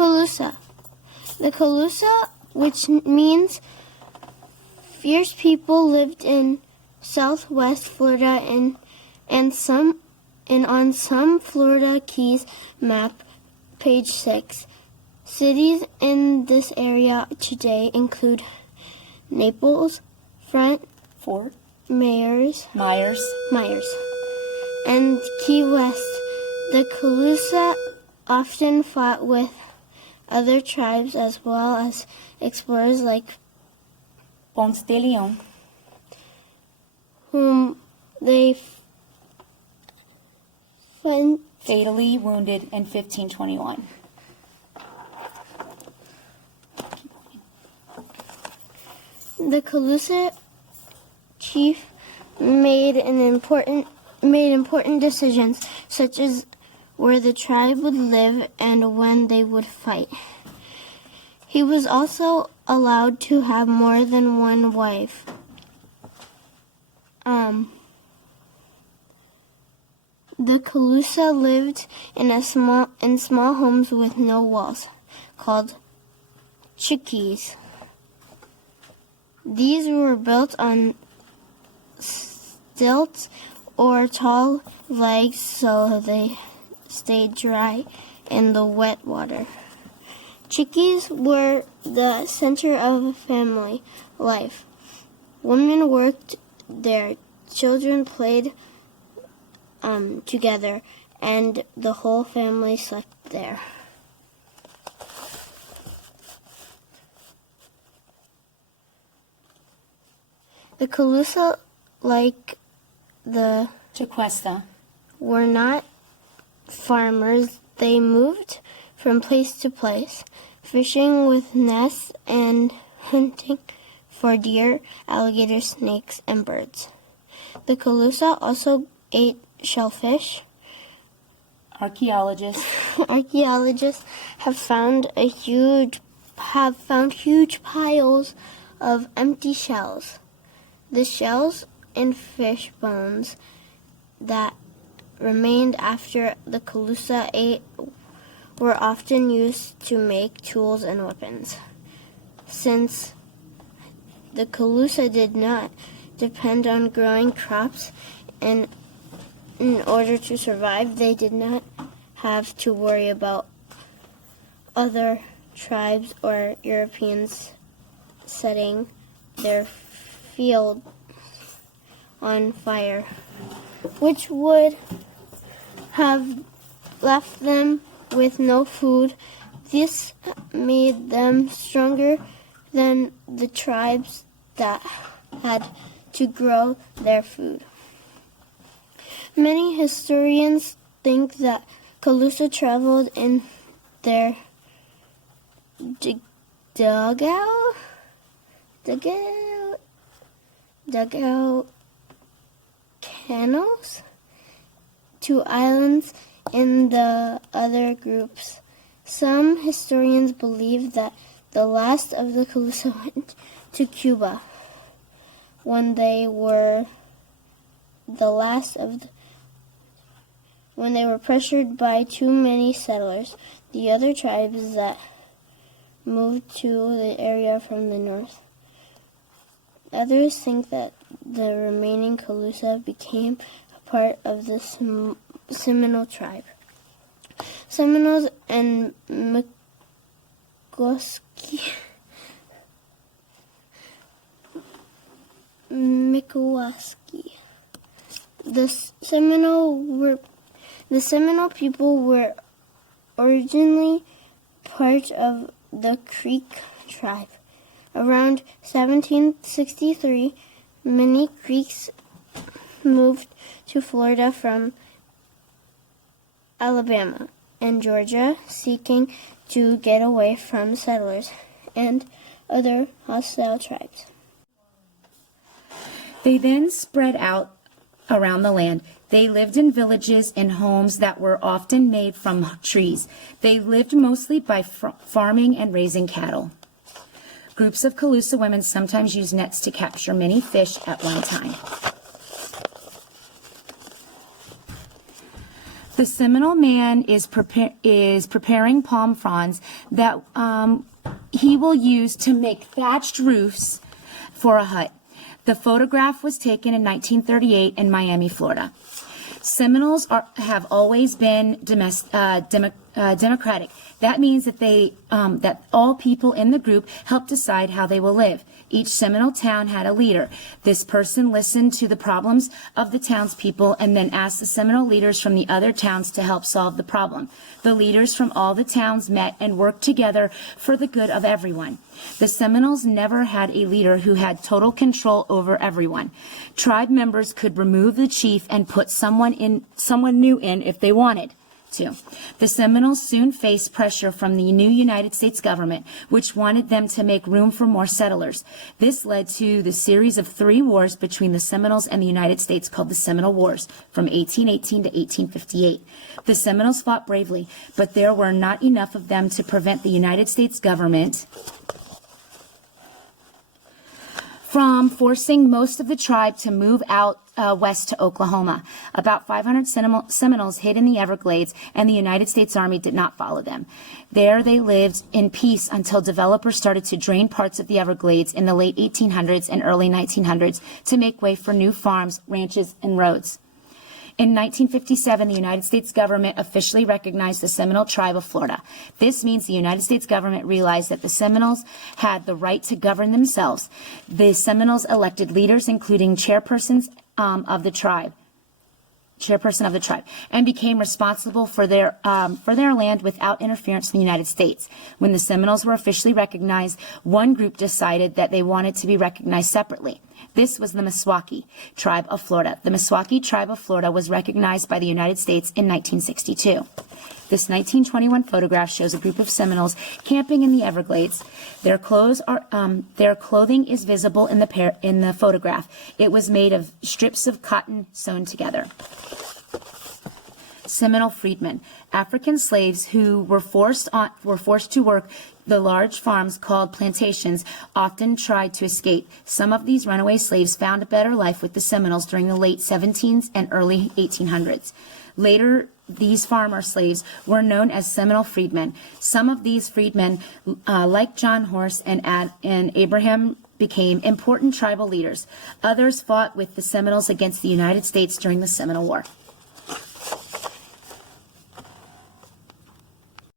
Calusa. The Calusa, which means fierce people, lived in southwest Florida and on some Florida Keys map, page 6. Cities in this area today include Naples, Fort Myers, and Key West. The Calusa often fought with other tribes as well as explorers like Ponce de Leon, whom they fatally wounded in 1521. The Calusa chief made important decisions, such as where the tribe would live and when they would fight. He was also allowed to have more than one wife. The Calusa lived in small homes with no walls, called chickees. These were built on stilts or tall legs so they stayed dry in the wet water. Chickees were the center of family life. Women worked there, children played together, and the whole family slept there. The Calusa, like the Chiquesta, were not farmers. They moved from place to place, fishing with nets and hunting for deer, alligators, snakes, and birds. The Calusa also ate shellfish. Archaeologists have found huge piles of empty shells. The shells and fish bones that remained after the Calusa ate were often used to make tools and weapons. Since the Calusa did not depend on growing crops and in order to survive, they did not have to worry about other tribes or Europeans setting their field on fire, which would have left them with no food. This made them stronger than the tribes that had to grow their food. Many historians think that Calusa traveled in their dugout canoes to islands in the other groups. Some historians believe that the last of the Calusa went to Cuba when they were pressured by too many settlers. The other tribes that moved to the area from the north. Others think that the remaining Calusa became a part of the Seminole tribe. Seminoles and Miccosukee. The Seminole people were originally part of the Creek tribe. Around 1763, many Creeks moved to Florida from Alabama and Georgia, seeking to get away from settlers and other hostile tribes. They then spread out around the land. They lived in villages and homes that were often made from trees. They lived mostly by farming and raising cattle. Groups of Calusa women sometimes used nets to capture many fish at one time. The Seminole man is preparing palm fronds that he will use to make thatched roofs for a hut. The photograph was taken in 1938 in Miami, Florida. Seminoles have always been democratic. That means that that all people in the group help decide how they will live. Each Seminole town had a leader. This person listened to the problems of the townspeople and then asked the Seminole leaders from the other towns to help solve the problem. The leaders from all the towns met and worked together for the good of everyone. The Seminoles never had a leader who had total control over everyone. Tribe members could remove the chief and put someone new in if they wanted to. The Seminoles soon faced pressure from the new United States government, which wanted them to make room for more settlers. This led to the series of 3 wars between the Seminoles and the United States called the Seminole Wars from 1818 to 1858. The Seminoles fought bravely, but there were not enough of them to prevent the United States government from forcing most of the tribe to move out west to Oklahoma. About 500 Seminoles hid in the Everglades, and the United States Army did not follow them. There they lived in peace until developers started to drain parts of the Everglades in the late 1800s and early 1900s to make way for new farms, ranches, and roads. In 1957, the United States government officially recognized the Seminole tribe of Florida. This means the United States government realized that the Seminoles had the right to govern themselves. The Seminoles elected leaders, including chairperson of the tribe, and became responsible for their land without interference from the United States. When the Seminoles were officially recognized, one group decided that they wanted to be recognized separately. This was the Meskwaki tribe of Florida. The Meskwaki tribe of Florida was recognized by the United States in 1962. This 1921 photograph shows a group of Seminoles camping in the Everglades. Their clothing is visible in the photograph. It was made of strips of cotton sewn together. Seminole freedmen, African slaves who were forced to work the large farms called plantations, often tried to escape. Some of these runaway slaves found a better life with the Seminoles during the late 1700s and early 1800s. Later, these farmer slaves were known as Seminole freedmen. Some of these freedmen, like John Horse and Abraham, became important tribal leaders. Others fought with the Seminoles against the United States during the Seminole War.